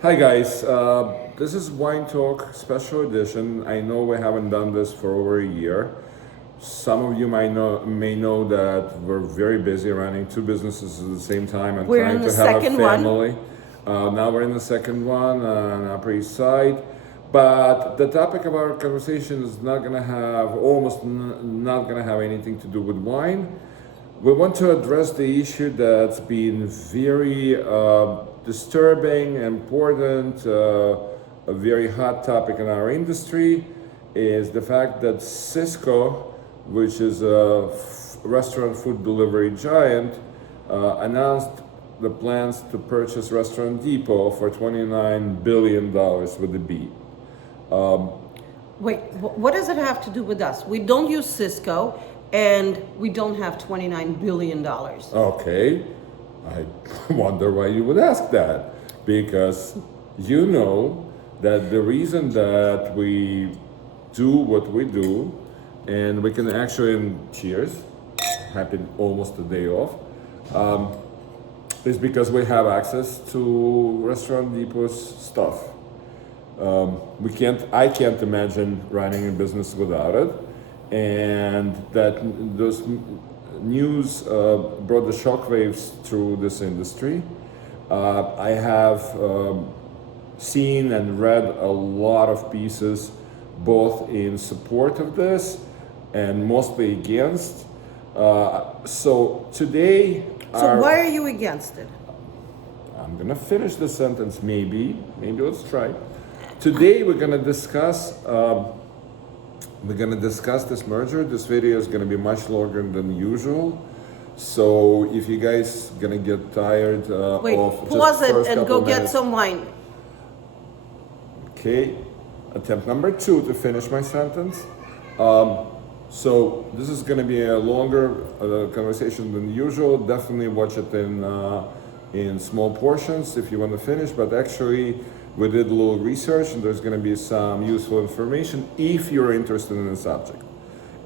Hi guys, this is Wine Talk Special Edition. I know we haven't done this for over a year. Some of you may know that we're very busy running two businesses at the same time and We're trying in the to have a second one. family. Now we're in the second one on Upper East Side. But the topic of our conversation is not going to have, not going to have anything to do with wine. We want to address the issue that's been very disturbing, important, a very hot topic in our industry, is the fact that SYSCO, which is a restaurant food delivery giant, announced the plans to purchase Restaurant Depot for $29 billion with a B. Wait, what does it have to do with us? We don't use Cisco and we don't have $29 billion. Okay, I wonder why you would ask that. Because you know that the reason that we do what we do, and we can actually, and cheers, happy almost a day off, is because we have access to Restaurant Depot's stuff. I can't imagine running a business without it. And that those news brought the shockwaves through this industry. I have seen and read a lot of pieces, both in support of this and mostly against. So today, So why are you against it? I'm gonna finish the sentence. Maybe let's try. Today we're gonna discuss. We're gonna discuss this merger. This video is gonna be much longer than usual. So if you guys gonna get tired Wait, of pause just it first and couple go get minutes. some wine. Okay, attempt number 2 to finish my sentence. So this is gonna be a longer conversation than usual. Definitely watch it in small portions if you want to finish. But actually, we did a little research, and there's gonna be some useful information if you're interested in the subject.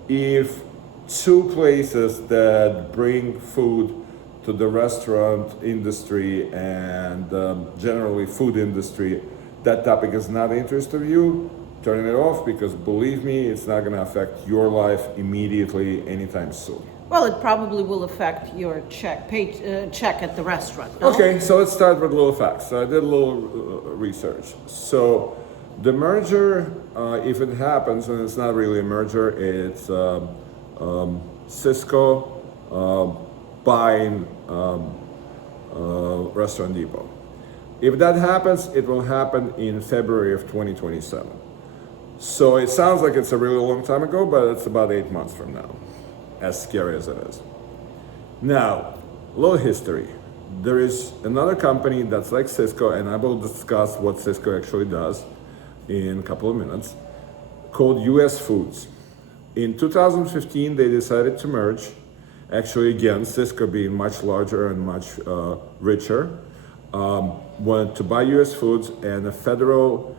If two places that bring food to the restaurant industry and generally food industry, that topic is not interest of you, turn it off, because believe me, it's not going to affect your life immediately anytime soon. Well, it probably will affect your check at the restaurant. No? Okay, so let's start with little facts. So I did a little research. So the merger, if it happens, and it's not really a merger, it's Cisco buying Restaurant Depot. If that happens, it will happen in February of 2027. So it sounds like it's a really long time ago, but it's about 8 months from now, as scary as it is. Now, a little history. There is another company that's like Cisco, and I will discuss what Cisco actually does in a couple of minutes, called US Foods. In 2015, they decided to merge. Actually, again, Cisco being much larger and much richer, wanted to buy US Foods, and a federal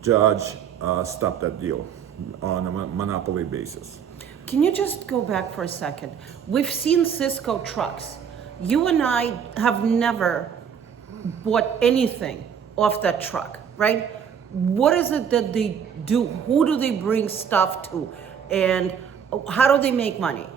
judge stopped that deal on a monopoly basis. Can you just go back for a second? We've seen Cisco trucks. You and I have never bought anything off that truck, right? What is it that they do? Who do they bring stuff to? And how do they make money?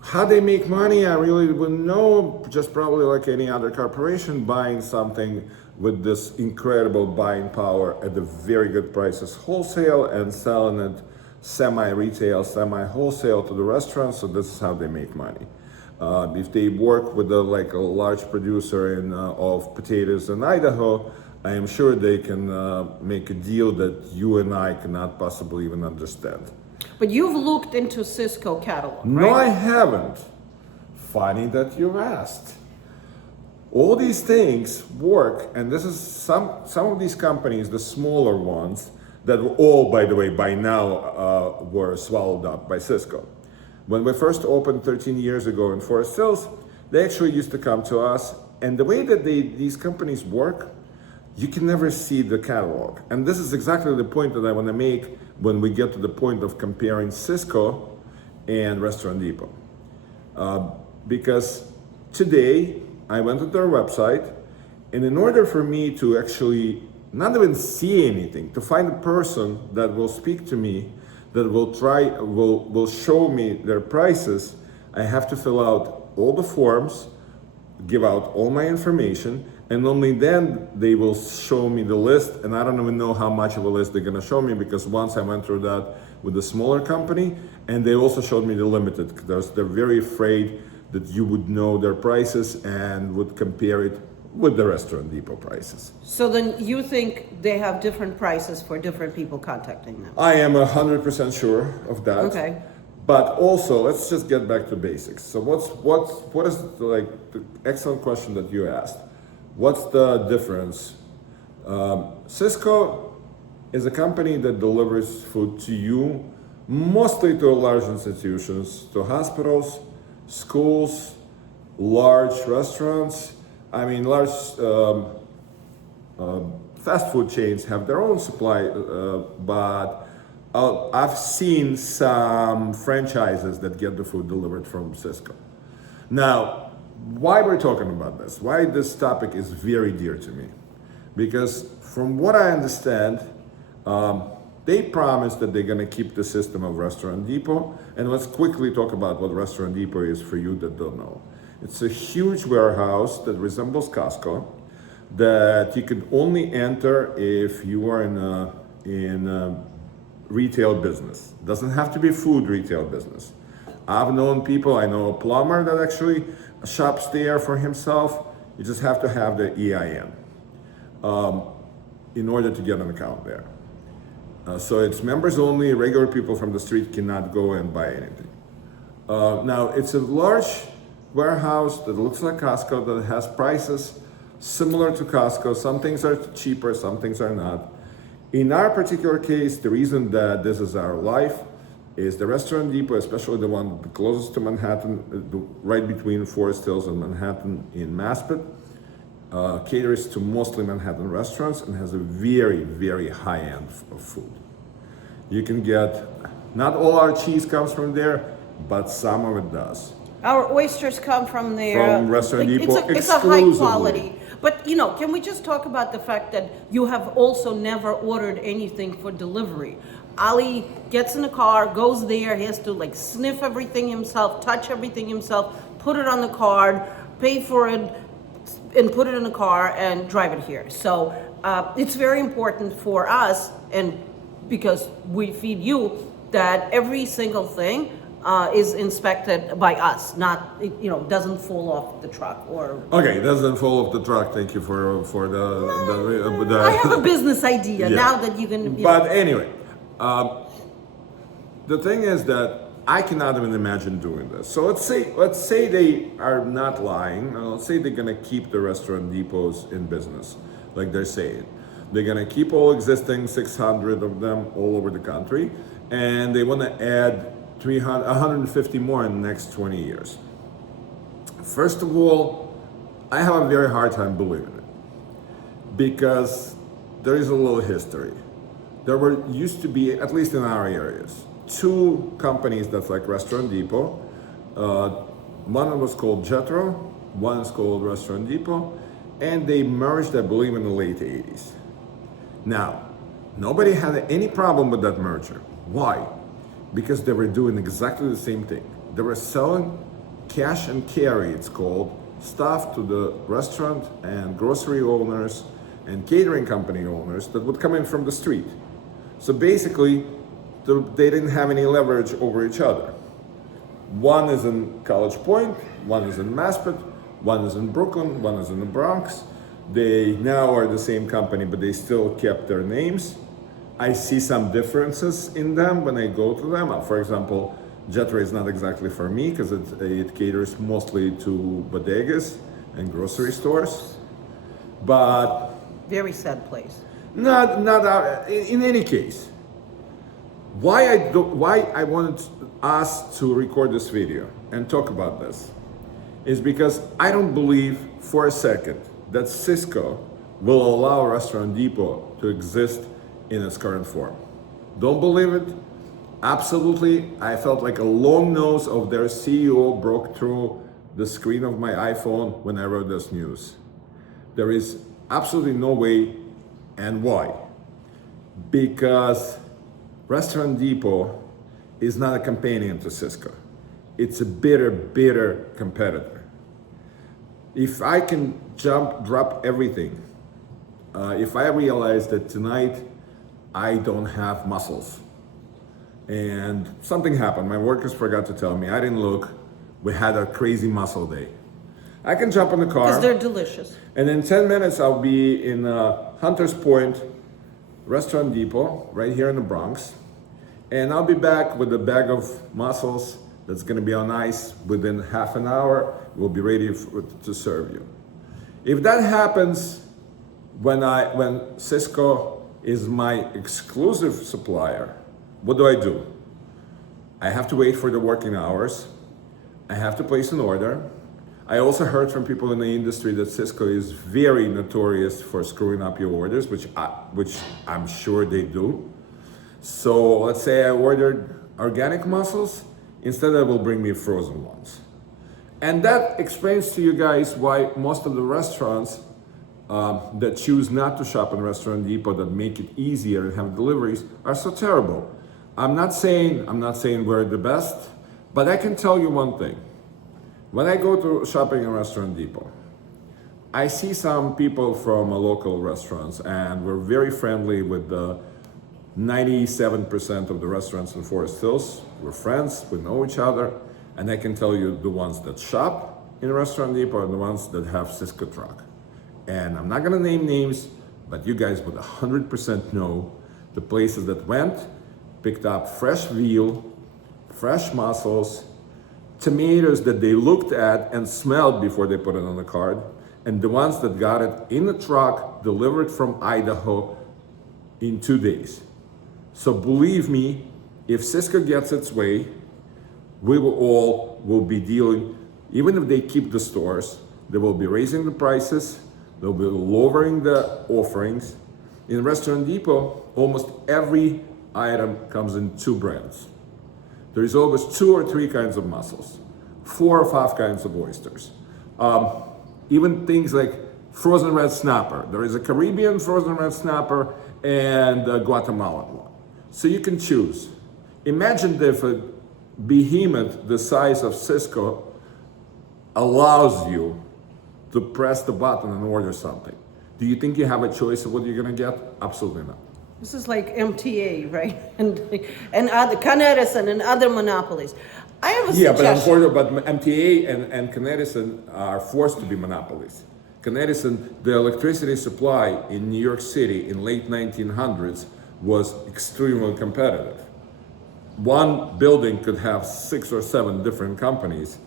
How they make money, I really wouldn't know. Just probably like any other corporation, buying something with this incredible buying power at the very good prices wholesale and selling it semi-retail, semi-wholesale to the restaurants. So this is how they make money. If they work with a large producer of potatoes in Idaho, I am sure they can make a deal that you and I cannot possibly even understand. But you've looked into Cisco catalog, No, right? I haven't. Funny that you asked. All these things work, and this is some of these companies, the smaller ones, that were all, by the way, by now were swallowed up by Cisco. When we first opened 13 years ago in Forest Hills, they actually used to come to us, and the way that these companies work, you can never see the catalog. And this is exactly the point that I want to make when we get to the point of comparing Cisco and Restaurant Depot. Because today I went to their website And in order for me to actually not even see anything, to find a person that will speak to me, that will show me their prices, I have to fill out all the forms, give out all my information, and only then they will show me the list. And I don't even know how much of a list they're gonna show me, because once I went through that with a smaller company, and they also showed me the limited, because they're very afraid that you would know their prices and would compare it with the Restaurant Depot prices. So then you think they have different prices for different people contacting them? I am 100% sure of that. Okay. But also, let's just get back to basics. So what is like the excellent question that you asked? What's the difference? SYSCO is a company that delivers food to you, mostly to large institutions, to hospitals, schools, large restaurants. I mean, large fast food chains have their own supply, but I've seen some franchises that get the food delivered from SYSCO. Now, why we're talking about this? Why this topic is very dear to me? Because from what I understand, they promised that they're going to keep the system of Restaurant Depot. And let's quickly talk about what Restaurant Depot is for you that don't know. It's a huge warehouse that resembles Costco, that you can only enter if you are in a retail business. Doesn't have to be food retail business. I've known people, I know a plumber that actually shops there for himself. You just have to have the EIN in order to get an account there. So it's members only, regular people from the street cannot go and buy anything. Now, it's a large warehouse that looks like Costco, that has prices similar to Costco. Some things are cheaper, some things are not. In our particular case, the reason that this is our life is the Restaurant Depot, especially the one closest to Manhattan, right between Forest Hills and Manhattan in Maspeth, caters to mostly Manhattan restaurants and has a very, very high end of food. You can get, not all our cheese comes from there, but some of it does. Our oysters come from there. From Restaurant Depot it's a high quality. But can we just talk about the fact that you have also never ordered anything for delivery? Ali gets in the car, goes there, he has to sniff everything himself, touch everything himself, put it on the card, pay for it, and put it in the car and drive it here. So it's very important for us, and because we feed you, that every single thing is inspected by us, not doesn't fall off the truck or. Okay, it doesn't fall off the truck. Thank you for the I have a business idea Yeah. now that you can. But anyway, the thing is that I cannot even imagine doing this. So let's say they are not lying. Let's say they're gonna keep the Restaurant Depots in business, like they're saying. They're gonna keep all existing 600 of them all over the country, and they want to add 150 more in the next 20 years. First of all, I have a very hard time believing it, because there is a little history. There used to be, at least in our areas, two companies that's like Restaurant Depot. One was called Jetro, one is called Restaurant Depot, and they merged, I believe, in the late 80s. Now, nobody had any problem with that merger. Why? Because they were doing exactly the same thing. They were selling cash and carry, it's called, stuff to the restaurant and grocery owners and catering company owners that would come in from the street. So basically, they didn't have any leverage over each other. One is in College Point, one is in Maspeth, one is in Brooklyn, one is in the Bronx. They now are the same company, but they still kept their names. I see some differences in them when I go to them. For example, Jetro is not exactly for me because it caters mostly to bodegas and grocery stores. But Very sad place. not in any case. Why I wanted us to record this video and talk about this is because I don't believe for a second that SYSCO will allow Restaurant Depot to exist in its current form. Don't believe it? Absolutely. I felt like a long nose of their CEO broke through the screen of my iPhone when I wrote this news. There is absolutely no way. And why? Because Restaurant Depot is not a companion to SYSCO. It's a bitter competitor. If I can drop everything, if I realize that tonight I don't have muscles and something happened, my workers forgot to tell me, I didn't look, we had a crazy muscle day. I can jump in the car. Because they're delicious. And in 10 minutes, I'll be in Hunters Point Restaurant Depot, right here in the Bronx. And I'll be back with a bag of mussels that's gonna be on ice within half an hour. We'll be ready to serve you. If that happens when SYSCO is my exclusive supplier, what do? I have to wait for the working hours. I have to place an order. I also heard from people in the industry that SYSCO is very notorious for screwing up your orders, which I'm sure they do. So let's say I ordered organic mussels, instead they will bring me frozen ones. And that explains to you guys why most of the restaurants that choose not to shop in Restaurant Depot, that make it easier and have deliveries, are so terrible. I'm not saying we're the best, but I can tell you one thing. When I go to shopping in Restaurant Depot, I see some people from local restaurants, and we're very friendly with 97% of the restaurants in Forest Hills. We're friends, we know each other, and I can tell you the ones that shop in Restaurant Depot are the ones that have SYSCO truck. And I'm not gonna name names, but you guys would 100% know the places that went, picked up fresh veal, fresh mussels, tomatoes that they looked at and smelled before they put it on the card, and the ones that got it in the truck, delivered from Idaho in 2 days. So believe me, if SYSCO gets its way, we will be dealing, even if they keep the stores, they will be raising the prices, they'll be lowering the offerings. In Restaurant Depot, almost every item comes in 2 brands. There is always 2 or 3 kinds of mussels, 4 or 5 kinds of oysters. Even things like frozen red snapper. There is a Caribbean frozen red snapper and a Guatemalan one. So you can choose. Imagine if a behemoth the size of SYSCO allows you to press the button and order something. Do you think you have a choice of what you're gonna get? Absolutely not. This is like MTA, right? And other Con Edison and other monopolies. I have a suggestion. But MTA and Con Edison are forced to be monopolies. Con Edison, the electricity supply in New York City in late 1900s was extremely competitive. One building could have 6 or 7 different companies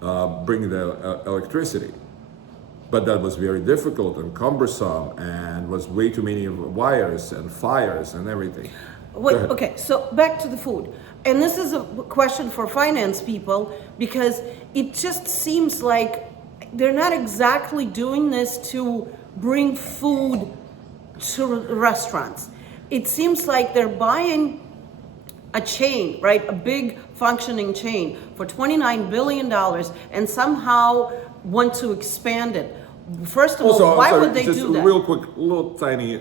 bring the electricity. But that was very difficult and cumbersome, and was way too many wires and fires and everything. Wait, okay, so back to the food. And this is a question for finance people, because it just seems like they're not exactly doing this to bring food to restaurants. It seems like they're buying a chain, right? A big functioning chain for $29 billion and somehow want to expand it. First of all, why would they do that? Just a real quick, little tiny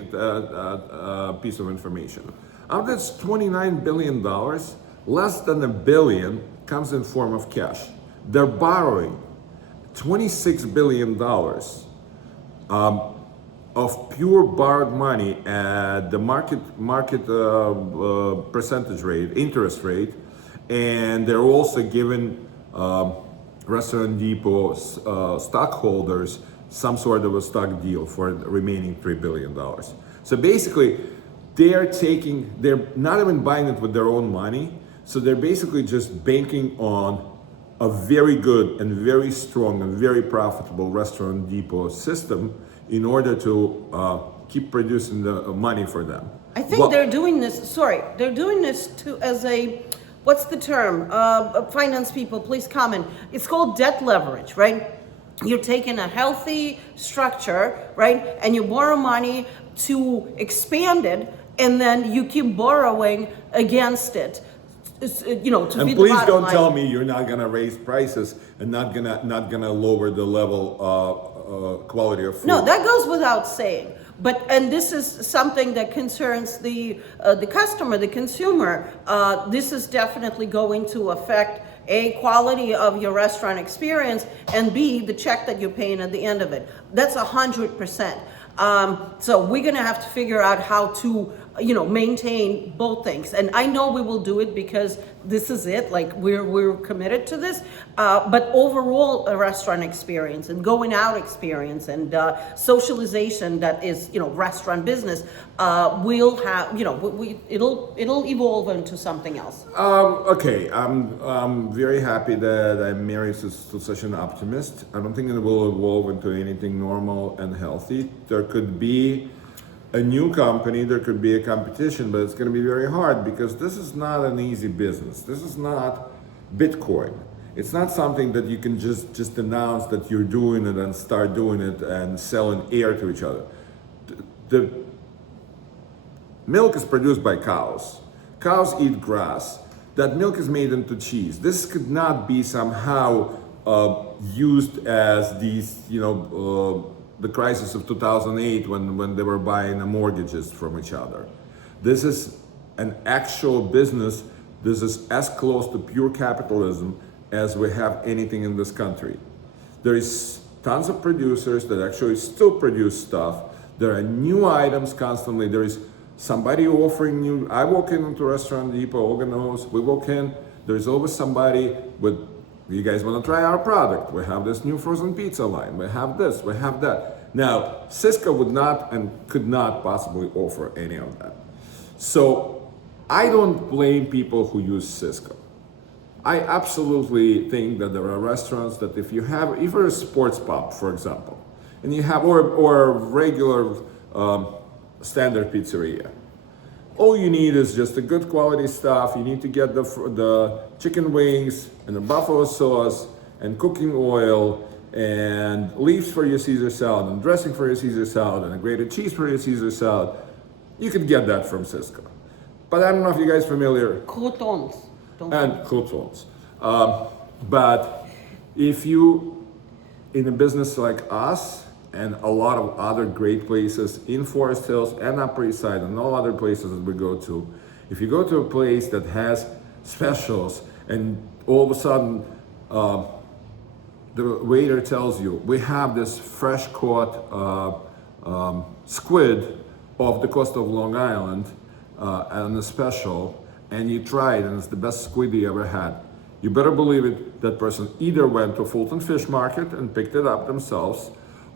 piece of information. Out of this $29 billion, less than $1 billion comes in form of cash. They're borrowing $26 billion of pure borrowed money at the market percentage rate, interest rate, and they're also giving Restaurant Depot stockholders some sort of a stock deal for the remaining $3 billion. So basically, they're not even buying it with their own money, so they're basically just banking on a very good and very strong and very profitable Restaurant Depot system in order to keep producing the money for them. I think they're doing this, they're doing this as a, what's the term? Finance people, please comment. It's called debt leverage, right? You're taking a healthy structure, right? And you borrow money to expand it, and then you keep borrowing against it. You know, to and feed please the bottom don't line. tell me you're not gonna raise prices and not gonna lower the level quality of food. No, that goes without saying. But and this is something that concerns the customer, the consumer. This is definitely going to affect A, quality of your restaurant experience, and B, the check that you're paying at the end of it. That's 100%. So we're gonna have to figure out how to, maintain both things. And I know we will do it because this is it. Like we're committed to this. But overall, a restaurant experience and going out experience and socialization that is, restaurant business, will have, it'll evolve into something else. Okay, I'm very happy that I'm married to such an optimist. I don't think it will evolve into anything normal and healthy. There could be a new company, there could be a competition, but it's going to be very hard because this is not an easy business. This is not Bitcoin. It's not something that you can just announce that you're doing it and start doing it and selling air to each other. The milk is produced by cows. Cows eat grass. That milk is made into cheese. This could not be somehow used as these, the crisis of 2008 when they were buying mortgages from each other. This is an actual business. This is as close to pure capitalism as we have anything in this country. There is tons of producers that actually still produce stuff. There are new items constantly. There is somebody offering new. I walk into Restaurant Depot, Olga knows, we walk in, there's always somebody with, you guys want to try our product? We have this new frozen pizza line. We have this, we have that. Now, SYSCO would not and could not possibly offer any of that. So I don't blame people who use SYSCO. I absolutely think that there are restaurants that if you're a sports pub, for example, and you have, or a regular standard pizzeria, all you need is just a good quality stuff. You need to get the chicken wings and the buffalo sauce and cooking oil and leaves for your Caesar salad and dressing for your Caesar salad and a grated cheese for your Caesar salad. You could get that from SYSCO. But I don't know if you guys are familiar. Croutons. And croutons. But if you, in a business like us, and a lot of other great places in Forest Hills and Upper East Side and all other places that we go to, if you go to a place that has specials and all of a sudden the waiter tells you, we have this fresh caught squid off the coast of Long Island and a special, and you try it and it's the best squid you ever had, you better believe it, that person either went to Fulton Fish Market and picked it up themselves,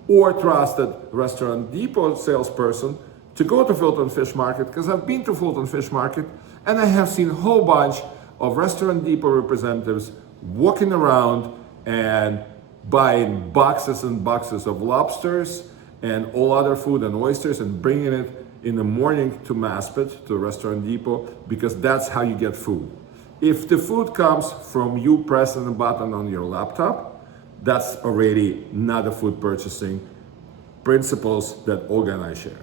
or trusted Restaurant Depot salesperson to go to Fulton Fish Market, because I've been to Fulton Fish Market and I have seen a whole bunch of Restaurant Depot representatives walking around and buying boxes and boxes of lobsters and all other food and oysters and bringing it in the morning to Maspet, to Restaurant Depot, because that's how you get food. If the food comes from you pressing a button on your laptop, that's already not a food purchasing principles that Olga and I share.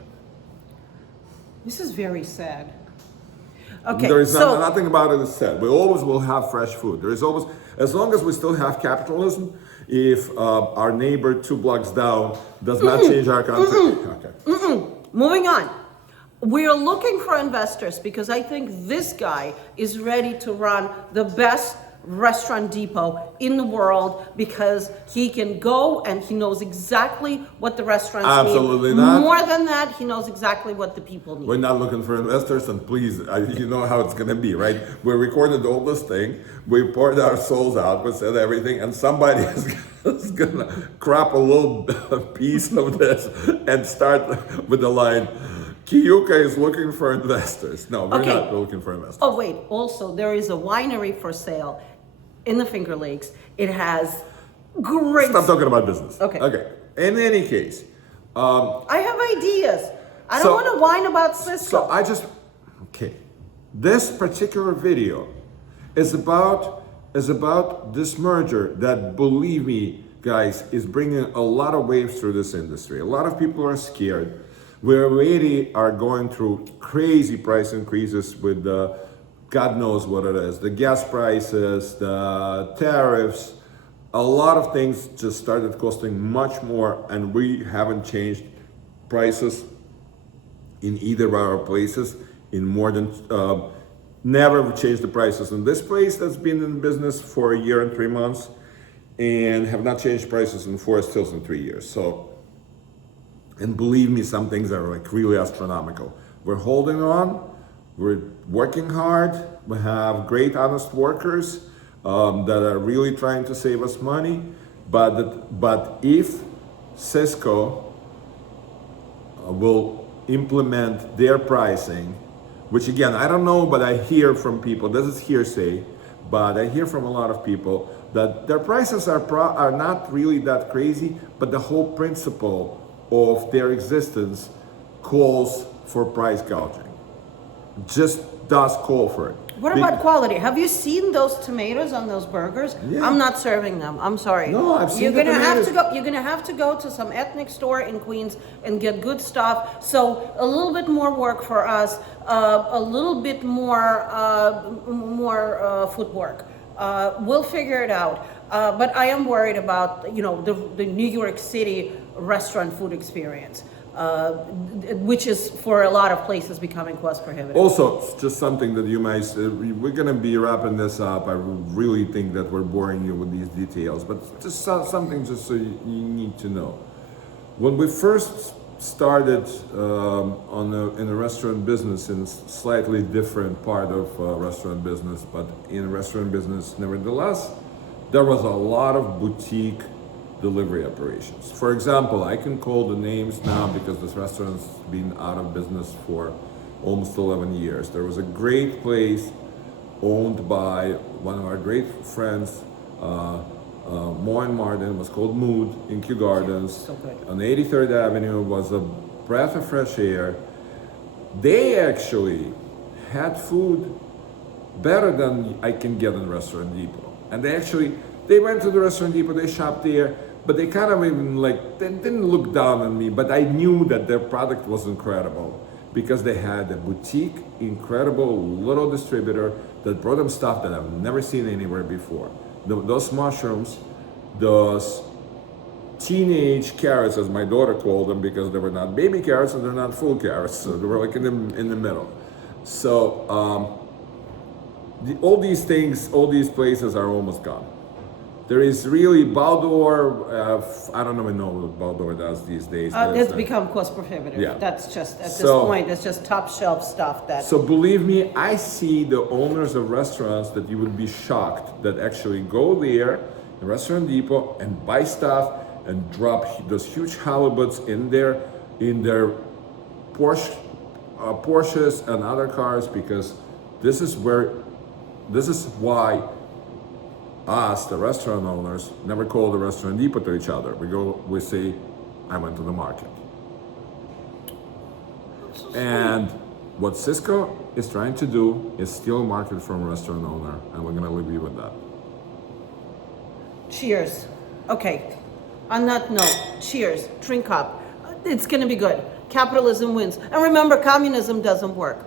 This is very sad. Okay, there is nothing about it is sad. We always will have fresh food. There is always, as long as we still have capitalism, if our neighbor 2 blocks down does not change our country. Okay. Moving on. We're looking for investors because I think this guy is ready to run the best Restaurant Depot in the world, because he can go and he knows exactly what the restaurants need. Absolutely not. More than that, he knows exactly what the people need. We're not looking for investors, and please, you know how it's going to be, right? We recorded all this thing, we poured our souls out, we said everything, and somebody is going to crop a little piece of this and start with the line, Kiyuka is looking for investors. No, we're not looking for investors. Oh, wait. Also, there is a winery for sale in the Finger Lakes. It has great... Stop talking about business. Okay. In any case. I have ideas. I don't want to whine about SYSCO. This particular video is about this merger that, believe me, guys, is bringing a lot of waves through this industry. A lot of people are scared. We already are going through crazy price increases with the, God knows what it is, the gas prices, the tariffs, a lot of things just started costing much more, and we haven't changed prices in either of our places in more than never changed the prices in this place that's been in business for a year and 3 months, and have not changed prices in Forest Hills in 3 years. So, and believe me, some things are like really astronomical. We're holding on, we're working hard, we have great honest workers that are really trying to save us money, but if SYSCO will implement their pricing, which again, I don't know, but I hear from people, this is hearsay, but I hear from a lot of people that their prices are not really that crazy, but the whole principle of their existence calls for price gouging. Just does call for it. What about quality? Have you seen those tomatoes on those burgers? Yeah. I'm not serving them. I'm sorry. No, I've seen You're the gonna have to tomatoes. go. You're gonna have to go to some ethnic store in Queens and get good stuff. So a little bit more work for us. A little bit more footwork. We'll figure it out. But I am worried about the New York City restaurant food experience. Which is for a lot of places becoming cost prohibitive. Also, just something that you might, we're gonna be wrapping this up. I really think that we're boring you with these details, but just something just so you need to know. When we first started in the restaurant business, in a slightly different part of restaurant business, but in restaurant business, nevertheless, there was a lot of boutique delivery operations. For example, I can call the names now because this restaurant's been out of business for almost 11 years. There was a great place owned by one of our great friends, Mo and Martin, was called Mood in Kew Gardens. So good. On 83rd Avenue, was a breath of fresh air. They actually had food better than I can get in Restaurant Depot. And they went to the Restaurant Depot, they shopped there, but they kind of even they didn't look down on me, but I knew that their product was incredible because they had a boutique, incredible little distributor that brought them stuff that I've never seen anywhere before. Those mushrooms, those teenage carrots, as my daughter called them, because they were not baby carrots and they're not full carrots, so they were like in the middle. So all these things, all these places are almost gone. There is really Baldor, I don't even know what Baldor does these days. It's become cost prohibitive. Yeah. That's just, at this point, it's just top shelf stuff that. So believe me, I see the owners of restaurants that you would be shocked that actually go there in Restaurant Depot and buy stuff and drop those huge halibuts in their Porsches and other cars, because this is why us, the restaurant owners, never call the Restaurant Depot to each other. We say, I went to the market. And what SYSCO is trying to do is steal market from a restaurant owner, and we're gonna leave you with that. Cheers. Okay. On that note, cheers. Drink up. It's gonna be good. Capitalism wins. And remember, communism doesn't work.